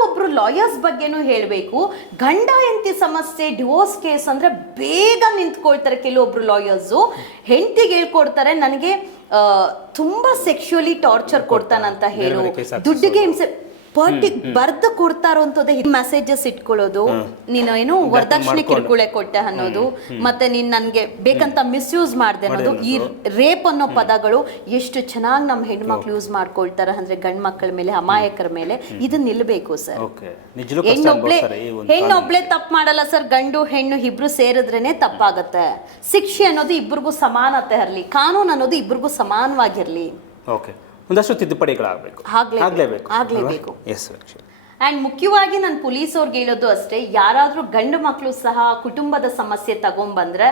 ಕೆಲವೊಬ್ರು ಲಾಯರ್ಸ್ ಬಗ್ಗೆನೂ ಹೇಳಬೇಕು. ಗಂಡ ಹೆಂಡತಿ ಸಮಸ್ಯೆ ಡಿವೋರ್ಸ್ ಕೇಸ್ ಅಂದ್ರೆ ಬೇಗ ನಿಂತ್ಕೊಳ್ತಾರೆ. ಕೆಲವೊಬ್ರು ಲಾಯರ್ಸು ಹೆಂಡತಿಗೆ ಹೇಳ್ಕೊಡ್ತಾರೆ, ನನಗೆ ತುಂಬಾ ಸೆಕ್ಷುಯಲಿ ಟಾರ್ಚರ್ ಕೊಡ್ತಾನಂತ ಹೇಳು, ದುಡ್ಡಿಗೆ ಹಿಂಸೆ ಬರ್ದು ಕೊಡ್ತಾ ಇರೋಂಥದ್ದೇ ಮೆಸೇಜಸ್ ಇಟ್ಕೊಳ್ಳೋದು, ನೀನು ಏನು ವರದಕ್ಷಿಣೆ ಕಿರುಕುಳ ಕೊಟ್ಟೆ ಅನ್ನೋದು, ಮತ್ತೆ ನೀನ್ ನನ್ಗೆ ಬೇಕಂತ ಮಿಸ್ಯೂಸ್ ಮಾಡ್ದೆ ಅನ್ನೋದು, ಈ ರೇಪ್ ಅನ್ನೋ ಪದಗಳು ಎಷ್ಟು ಚೆನ್ನಾಗಿ ನಮ್ಮ ಹೆಣ್ಮಕ್ಳು ಯೂಸ್ ಮಾಡ್ಕೊಳ್ತಾರೆ ಅಂದ್ರೆ ಗಂಡ್ ಮಕ್ಕಳ ಮೇಲೆ, ಅಮಾಯಕರ ಮೇಲೆ. ಇದನ್ನ ನಿಲ್ಬೇಕು ಸರ್. ಹೆಣ್ಣೊಬ್ಳೆ ತಪ್ಪು ಮಾಡಲ್ಲ ಸರ್, ಗಂಡು ಹೆಣ್ಣು ಇಬ್ರು ಸೇರಿದ್ರೇನೆ ತಪ್ಪಾಗತ್ತೆ. ಶಿಕ್ಷೆ ಅನ್ನೋದು ಇಬ್ರಿಗೂ ಸಮಾನತೆ ಇರಲಿ, ಕಾನೂನು ಅನ್ನೋದು ಇಬ್ರಿಗೂ ಸಮಾನವಾಗಿರ್ಲಿ. ಒಂದಷ್ಟು ತಿದ್ದುಪಡಿಗಳಾಗಬೇಕು, ಆಗ್ಲೇಬೇಕು. ಆ್ಯಂಡ್ ಮುಖ್ಯವಾಗಿ ನಾನು ಪೊಲೀಸವ್ರಿಗೆ ಹೇಳೋದು ಅಷ್ಟೇ, ಯಾರಾದರೂ ಗಂಡು ಮಕ್ಕಳು ಸಹ ಕುಟುಂಬದ ಸಮಸ್ಯೆ ತಗೊಂಡ್ಬಂದ್ರೆ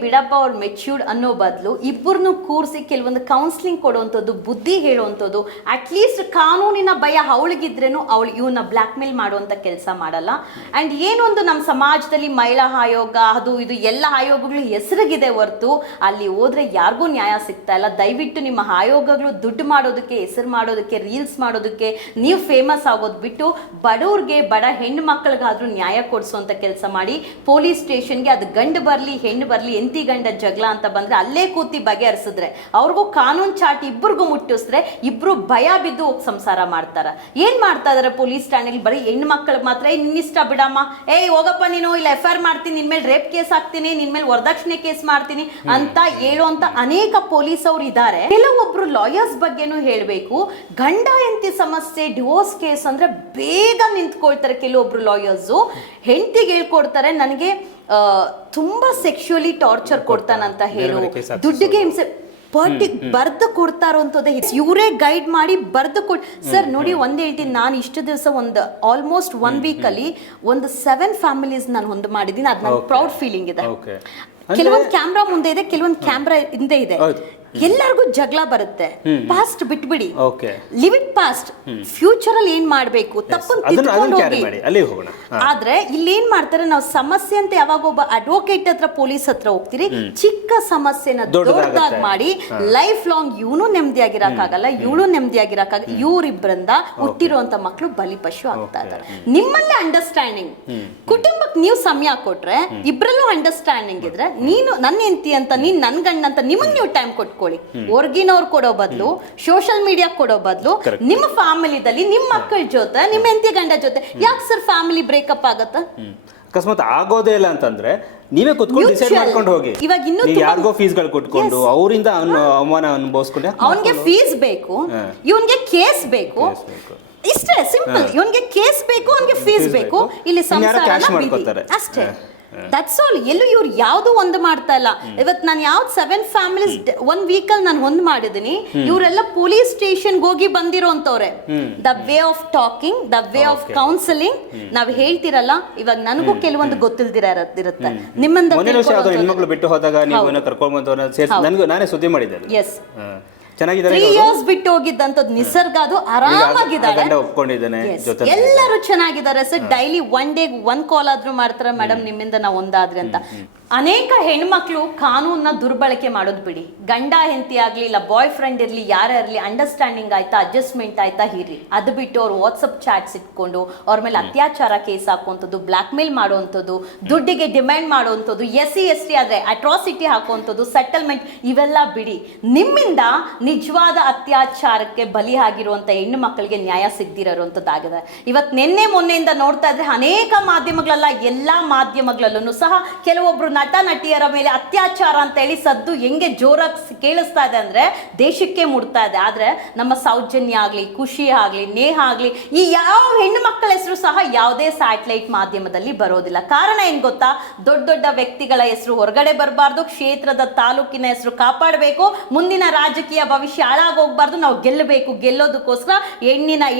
ಬಿಡಪ್ಪ ಅವ್ರು ಮೆಚ್ಯೂರ್ಡ್ ಅನ್ನೋ ಬದಲು ಇಬ್ಬರನ್ನು ಕೂರಿಸಿ ಕೆಲವೊಂದು ಕೌನ್ಸಿಲಿಂಗ್ ಕೊಡುವಂಥದ್ದು, ಬುದ್ಧಿ ಹೇಳುವಂಥದ್ದು, ಅಟ್ಲೀಸ್ಟ್ ಕಾನೂನಿನ ಭಯ ಅವಳಿಗಿದ್ರೇನು ಅವಳು ಇವನ್ನ ಬ್ಲ್ಯಾಕ್ ಮೇಲ್ ಮಾಡುವಂಥ ಕೆಲಸ ಮಾಡಲ್ಲ. ಆ್ಯಂಡ್ ಏನೊಂದು ನಮ್ಮ ಸಮಾಜದಲ್ಲಿ ಮಹಿಳಾ ಆಯೋಗ ಅದು ಇದು ಎಲ್ಲ ಆಯೋಗಗಳು ಹೆಸರಿಗಿದೆ ಹೊರತು ಅಲ್ಲಿ ಹೋದ್ರೆ ಯಾರಿಗೂ ನ್ಯಾಯ ಸಿಗ್ತಾ ಇಲ್ಲ. ದಯವಿಟ್ಟು ನಿಮ್ಮ ಆಯೋಗಗಳು ದುಡ್ಡು ಮಾಡೋದಕ್ಕೆ, ಹೆಸರು ಮಾಡೋದಕ್ಕೆ, ರೀಲ್ಸ್ ಮಾಡೋದಕ್ಕೆ, ನೀವು ಫೇಮಸ್ ಆಗೋದು ಬಿಟ್ಟು ಬಡವ್ರಿಗೆ, ಬಡ ಹೆಣ್ಣು ಮಕ್ಕಳಿಗಾದ್ರೂ ನ್ಯಾಯ ಕೊಡಿಸುವಂತ ಕೆಲಸ ಮಾಡಿ. ಪೊಲೀಸ್ ಸ್ಟೇಷನ್ಗೆ ಅದು ಗಂಡು ಬರಲಿ ಹೆಣ್ಣು ಬರಲಿ, ಎಂತಿ ಗಂಡ ಜಗಳ ಅಂತ ಬಂದ್ರೆ ಅಲ್ಲೇ ಕೂತಿ ಬಗೆಹರಿಸಿದ್ರೆ, ಅವ್ರಿಗೂ ಕಾನೂನು ಚಾಟಿ ಇಬ್ಬರಿಗೂ ಮುಟ್ಟಿಸಿದ್ರೆ ಇಬ್ರು ಭಯ ಬಿದ್ದು ಹೋಗಿ ಸಂಸಾರ ಮಾಡ್ತಾರ. ಏನ್ ಮಾಡ್ತಾ ಇದಾರೆ ಪೊಲೀಸ್ ಠಾಣೆಲಿ? ಬರೀ ಹೆಣ್ಣು ಮಕ್ಕಳಿಗೆ ಮಾತ್ರ ನಿನ್ನಿಷ್ಟ ಬಿಡಮ್ಮ, ಹೋಗಪ್ಪ ನೀನು ಇಲ್ಲ FIR ಮಾಡ್ತೀನಿ, ನಿನ್ ಮೇಲೆ ರೇಪ್ ಕೇಸ್ ಹಾಕ್ತೀನಿ, ನಿನ್ ಮೇಲೆ ವರದಕ್ಷಿಣೆ ಕೇಸ್ ಮಾಡ್ತೀನಿ ಅಂತ ಹೇಳುವಂತ ಅನೇಕ ಪೊಲೀಸ್ ಅವ್ರು ಇದ್ದಾರೆ. ಕೆಲವೊಬ್ರು ಲಾಯರ್ಸ್ ಬಗ್ಗೆನೂ ಹೇಳಬೇಕು. ಗಂಡ ಹೆಂಡತಿ ಸಮಸ್ಯೆ ಡಿವೋರ್ಸ್ ಕೇಸ್ ಅಂದ್ರೆ ಬೇಗ ನಿಂತ್ಕೊಳ್ತಾರೆ. ಕೆಲವೊಬ್ರು ಲಾಯರ್ಸು ಹೆಂಡತಿಗೆ ಹೇಳ್ಕೊಡ್ತಾರೆ, ನನಗೆ ತುಂಬಾ ಸೆಕ್ಷುಯಲಿ ಟಾರ್ಚರ್ ಕೊಡ್ತಾನಂತ ಹೇಳು, ದುಡ್ಡಿಗೆ ಹಿಂಸೆ ಬರ್ದು ಕೊಡ್ತಾ ಇರೋಂಥದ್ದೇ, ಇವರೇ ಗೈಡ್ ಮಾಡಿ ಬರ್ದು ಸರ್ ನೋಡಿ, ಒಂದ್ ಹೇಳ್ತೀನಿ, ನಾನು ಇಷ್ಟು ದಿವಸ ಒಂದು ಆಲ್ಮೋಸ್ಟ್ 1 week ಅಲ್ಲಿ ಒಂದು 7 families ನಾನು ಹೊಂದು ಮಾಡಿದ್ದೀನಿ. ಅದು ನನಗೆ ಪ್ರೌಡ್ ಫೀಲಿಂಗ್ ಇದೆ. ಕೆಲವೊಂದು ಕ್ಯಾಮ್ರಾ ಮುಂದೆ ಇದೆ, ಕೆಲವೊಂದು ಕ್ಯಾಮ್ರಾ ಹಿಂದೆ ಇದೆ. ಎಲ್ಲರಿಗೂ ಜಗಳ ಬರುತ್ತೆ. ಪಾಸ್ಟ್ ಬಿಟ್ಬಿಡಿ, ಲಿವ್ ಇಟ್ ಪಾಸ್ಟ್. ಫ್ಯೂಚರ್ ಅಲ್ಲಿ ಏನ್ ಮಾಡ್ಬೇಕು ತಪ್ಪನ್ನು ತಿದ್ದುಕೊಂಡು ಹೋಗಿ. ಆದ್ರೆ ಇಲ್ಲಿ ಏನ್ ಮಾಡ್ತಾರೆ, ನಾವು ಸಮಸ್ಯೆ ಅಂತ ಯಾವಾಗ ಒಬ್ಬ ಅಡ್ವೊಕೇಟ್ ಹತ್ರ, ಪೊಲೀಸ್ ಹತ್ರ ಹೋಗ್ತೀರಿ, ಚಿಕ್ಕ ಸಮಸ್ಯೆನ ದೊಡ್ಡದಾಗಿ ಮಾಡಿ ಲೈಫ್ ಲಾಂಗ್ ಇವನು ನೆಮ್ಮದಿಯಾಗಿರಕ್ಕಾಗಲ್ಲ, ಇವಳು ನೆಮ್ಮದಿಯಾಗಿರಕ್ಕಾಗಲ್ಲ, ಇವರಿಬ್ಬರಿಂದ ಹುಟ್ಟಿರುವಂತ ಮಕ್ಕಳು ಬಲಿಪಶು ಆಗ್ತಾ ಇದ್ದಾರೆ. ನಿಮ್ಮಲ್ಲೇ ಅಂಡರ್ಸ್ಟ್ಯಾಂಡಿಂಗ್, ಕುಟುಂಬಕ್ಕೆ ನೀವು ಸಮಯ ಕೊಟ್ರೆ, ಇಬ್ಬರಲ್ಲೂ ಅಂಡರ್ಸ್ಟ್ಯಾಂಡಿಂಗ್ ಇದ್ರೆ, ನೀನು ನನ್ನ ಹೆಂಡತಿ ಅಂತ, ನೀನ್ ನನ್ ಗಂಡ ಅಂತ ನಿಮಗ್ ನೀವು ಟೈಮ್ ಕೊಟ್ಕೊಳ್ಳಿ. ಹೊರ್ಗಿನವ್ರು ಕೊಡೋ ಬದಲು, ಸೋಷಿಯಲ್ ಮೀಡಿಯಾ ಕೊಡೋ ಬದಲು, ನಿಮ್ಮ ಫ್ಯಾಮಿಲಿದಲ್ಲಿ ನಿಮ್ಮ ಮಕ್ಕಳ ಜೊತೆ, ನಿಮ್ಮ ಹೆಂಡತಿ ಗಂಡ ಜೊತೆ ಯಾಕೆ ಸರ್ ಫ್ಯಾಮಿಲಿ ಬ್ರೇಕಪ್ ಆಗತ್ತ? ಅಕಸ್ಮಾತ್ ಆಗೋದೇ ಇಲ್ಲ ಅಂತಂದ್ರೆ ನೀವೇ ಕುತ್ಕೊಂಡು ಡಿಸೈಡ್ ಮಾಡ್ಕೊಂಡು ಹೋಗಿ. ಇವಾಗ ಇನ್ನು ಯಾರಿಗೋ ಫೀಸ್ಗಳು ಕೊಟ್ಕೊಂಡು ಅವರಿಂದ ಅವಮಾನ ಅನುಭವಿಸ್ಕೊಂಡು, ಅವನಿಗೆ ಫೀಸ್ ಬೇಕು, ಇವನ್ಗೆ ಕೇಸ್ ಬೇಕು, ಇಷ್ಟೇ ಸಿಂಪಲ್. ಇವನ್ಗೆ ಕೇಸ್ ಬೇಕು, ಅವನ್ಗೆ ಫೀಸ್ ಬೇಕು, ಇಲ್ಲಿ ಸಂಸಾರ ಅಷ್ಟೇ. That's all. ಎಲ್ಲೂ ಇವ್ರು ಯಾವ್ದು ಒಂದು ಮಾಡ್ತಾ ಇಲ್ಲ. ಇವತ್ತು ನಾನು ಯಾವ್ದು 7 families 1 week ಅಲ್ಲಿ ನಾನು ಒಂದು ಮಾಡಿದೀನಿ, ಇವರೆಲ್ಲ ಪೊಲೀಸ್ ಸ್ಟೇಷನ್ಗೆ ಹೋಗಿ ಬಂದಿರೋಂಥವ್ರೆ. The way of talking, the way of counselling, ನಾವ್ ಹೇಳ್ತಿರಲ್ಲ, ಇವಾಗ ನನಗೂ ಕೆಲವೊಂದು ಗೊತ್ತಿಲ್ದಿರತ್ತೆ. ನಿಮ್ಮಂದ ಹೆಣ್ಮಕ್ಳು ಬಿಟ್ಟು ಹೋದಾಗ ನೀವು ಕರ್ಕೊಂಡ್ ಬಂದವ್ರನ್ನ ನಾನೇ ಸುದ್ದಿ ಮಾಡಿದ್ದೆ. ಎಸ್, 3 years ಬಿಟ್ಟು ಹೋಗಿದ್ದಂಥದ್ದು ನಿಸರ್ಗ, ಅದು ಆರಾಮಾಗಿದ್ದಾರೆ, ಎಲ್ಲರೂ ಚೆನ್ನಾಗಿದ್ದಾರೆ ಸರ್. ಡೈಲಿ 1 day 1 call ಆದ್ರೂ ಮಾಡ್ತಾರೆ, ಮೇಡಮ್ ನಿಮ್ಮಿಂದ ನಾವು ಒಂದಾದ್ರೆ ಅಂತ. ಅನೇಕ ಹೆಣ್ಮಕ್ಳು ಕಾನೂನ್ನ ದುರ್ಬಳಕೆ ಮಾಡೋದು ಬಿಡಿ. ಗಂಡ ಹೆಂಡತಿ ಆಗ್ಲಿ, ಇಲ್ಲ ಬಾಯ್ ಫ್ರೆಂಡ್ ಇರ್ಲಿ, ಯಾರೇ ಇರ್ಲಿ, ಅಂಡರ್ಸ್ಟ್ಯಾಂಡಿಂಗ್ ಆಯ್ತಾ, ಅಡ್ಜಸ್ಟ್ಮೆಂಟ್ ಆಯ್ತಾ ಇರ್ಲಿ. ಅದು ಬಿಟ್ಟು ಅವ್ರು ವಾಟ್ಸಪ್ ಚಾಟ್ಸ್ ಇಟ್ಕೊಂಡು ಅವ್ರ ಮೇಲೆ ಅತ್ಯಾಚಾರ ಕೇಸ್ ಹಾಕುವಂಥದ್ದು, ಬ್ಲ್ಯಾಕ್ ಮೇಲ್ ಮಾಡುವಂಥದ್ದು, ದುಡ್ಡಿಗೆ ಡಿಮ್ಯಾಂಡ್ ಮಾಡುವಂಥದ್ದು, SC/ST ಆದ್ರೆ ಅಟ್ರಾಸಿಟಿ ಹಾಕುವಂಥದ್ದು, ಸೆಟಲ್ಮೆಂಟ್, ಇವೆಲ್ಲ ಬಿಡಿ. ನಿಮ್ಮಿಂದ ನಿಜವಾದ ಅತ್ಯಾಚಾರಕ್ಕೆ ಬಲಿ ಆಗಿರುವಂಥ ಹೆಣ್ಣು ಮಕ್ಕಳಿಗೆ ನ್ಯಾಯ ಸಿಗದಿರೋಂಥದ್ದಾಗಿದೆ. ಇವತ್ತು ನಿನ್ನೆ ಮೊನ್ನೆಯಿಂದ ನೋಡ್ತಾ ಇದ್ರೆ ಅನೇಕ ಮಾಧ್ಯಮಗಳಲ್ಲ, ಎಲ್ಲಾ ಮಾಧ್ಯಮಗಳಲ್ಲೂ ಸಹ ಕೆಲವೊಬ್ರು ನಟ ನಟಿಯರ ಮೇಲೆ ಅತ್ಯಾಚಾರ ಅಂತ ಹೇಳಿ ಸದ್ದು ಹೆಂಗೆ ಜೋರಾಗಿ ಕೇಳಿಸ್ತಾ ಇದೆ ಅಂದ್ರೆ ದೇಶಕ್ಕೆ ಮುಡ್ತಾ ಇದೆ. ಆದ್ರೆ ನಮ್ಮ ಸೌಜನ್ಯ ಆಗ್ಲಿ, ಖುಷಿ ಆಗ್ಲಿ, ನೇಹ ಆಗ್ಲಿ, ಈ ಯಾವ ಹೆಣ್ಣು ಮಕ್ಕಳ ಹೆಸರು ಸಹ ಯಾವುದೇ ಸ್ಯಾಟಲೈಟ್ ಮಾಧ್ಯಮದಲ್ಲಿ ಬರೋದಿಲ್ಲ. ಕಾರಣ ಏನ್ ಗೊತ್ತಾ? ದೊಡ್ಡ ದೊಡ್ಡ ವ್ಯಕ್ತಿಗಳ ಹೆಸರು ಹೊರಗಡೆ ಬರಬಾರ್ದು, ಕ್ಷೇತ್ರದ ತಾಲೂಕಿನ ಹೆಸರು ಕಾಪಾಡಬೇಕು, ಮುಂದಿನ ರಾಜಕೀಯ ಭವಿಷ್ಯ ಹಾಳಾಗೋಗ್ಬಾರ್ದು, ನಾವು ಗೆಲ್ಲಬೇಕು. ಗೆಲ್ಲೋದಕ್ಕೋಸ್ಕರ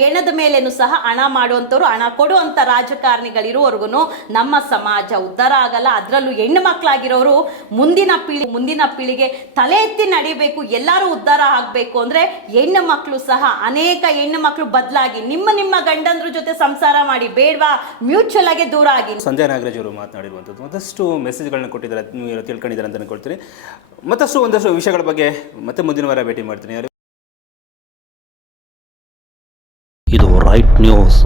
ಹೆಣದ ಮೇಲೇನು ಸಹ ಹಣ ಮಾಡುವಂಥವ್ರು, ಹಣ ಕೊಡುವಂತ ರಾಜಕಾರಣಿಗಳಿರುವವರೆಗೂ ನಮ್ಮ ಸಮಾಜ ಉದ್ಧಾರ ಆಗಲ್ಲ. ಅದರಲ್ಲೂ ಹೆಣ್ಣು ಮಕ್ಕಳಾಗಿರೋರು ಮುಂದಿನ ಪೀಳಿಗೆ ತಲೆ ಎತ್ತಿ ನಡಿಬೇಕು, ಎಲ್ಲರೂ ಉದ್ಧಾರ ಆಗಬೇಕು ಅಂದ್ರೆ ಹೆಣ್ಣು ಮಕ್ಕಳು ಸಹ, ಅನೇಕ ಹೆಣ್ಣು ಮಕ್ಕಳು ಬದಲಾಗಿ ನಿಮ್ಮ ಗಂಡಂದ್ರ ಜೊತೆ ಸಂಸಾರ ಮಾಡಿ, ಬೇಡವಾ ಮ್ಯೂಚುವಲ್ ಆಗಿ ದೂರ ಆಗಿ. ಸಂಜಯ್ ನಾಗರಾಜ್ ಅವರು ಮಾತನಾಡಿರುವಂಥದ್ದು ಮತ್ತಷ್ಟು ಮೆಸೇಜ್ಗಳನ್ನ ಕೊಟ್ಟಿದ್ದಾರೆ, ನೀವು ತಿಳ್ಕೊಂಡಿದ್ದಾರೆ ಅಂತ ಅನ್ಕೊಳ್ತೀನಿ. ಒಂದಷ್ಟು ವಿಷಯಗಳ ಬಗ್ಗೆ ಮತ್ತೆ ಮುಂದಿನ ವಾರ ಭೇಟಿ ಮಾಡ್ತೀನಿ. ಇದು ರೈಟ್ ನ್ಯೂಸ್.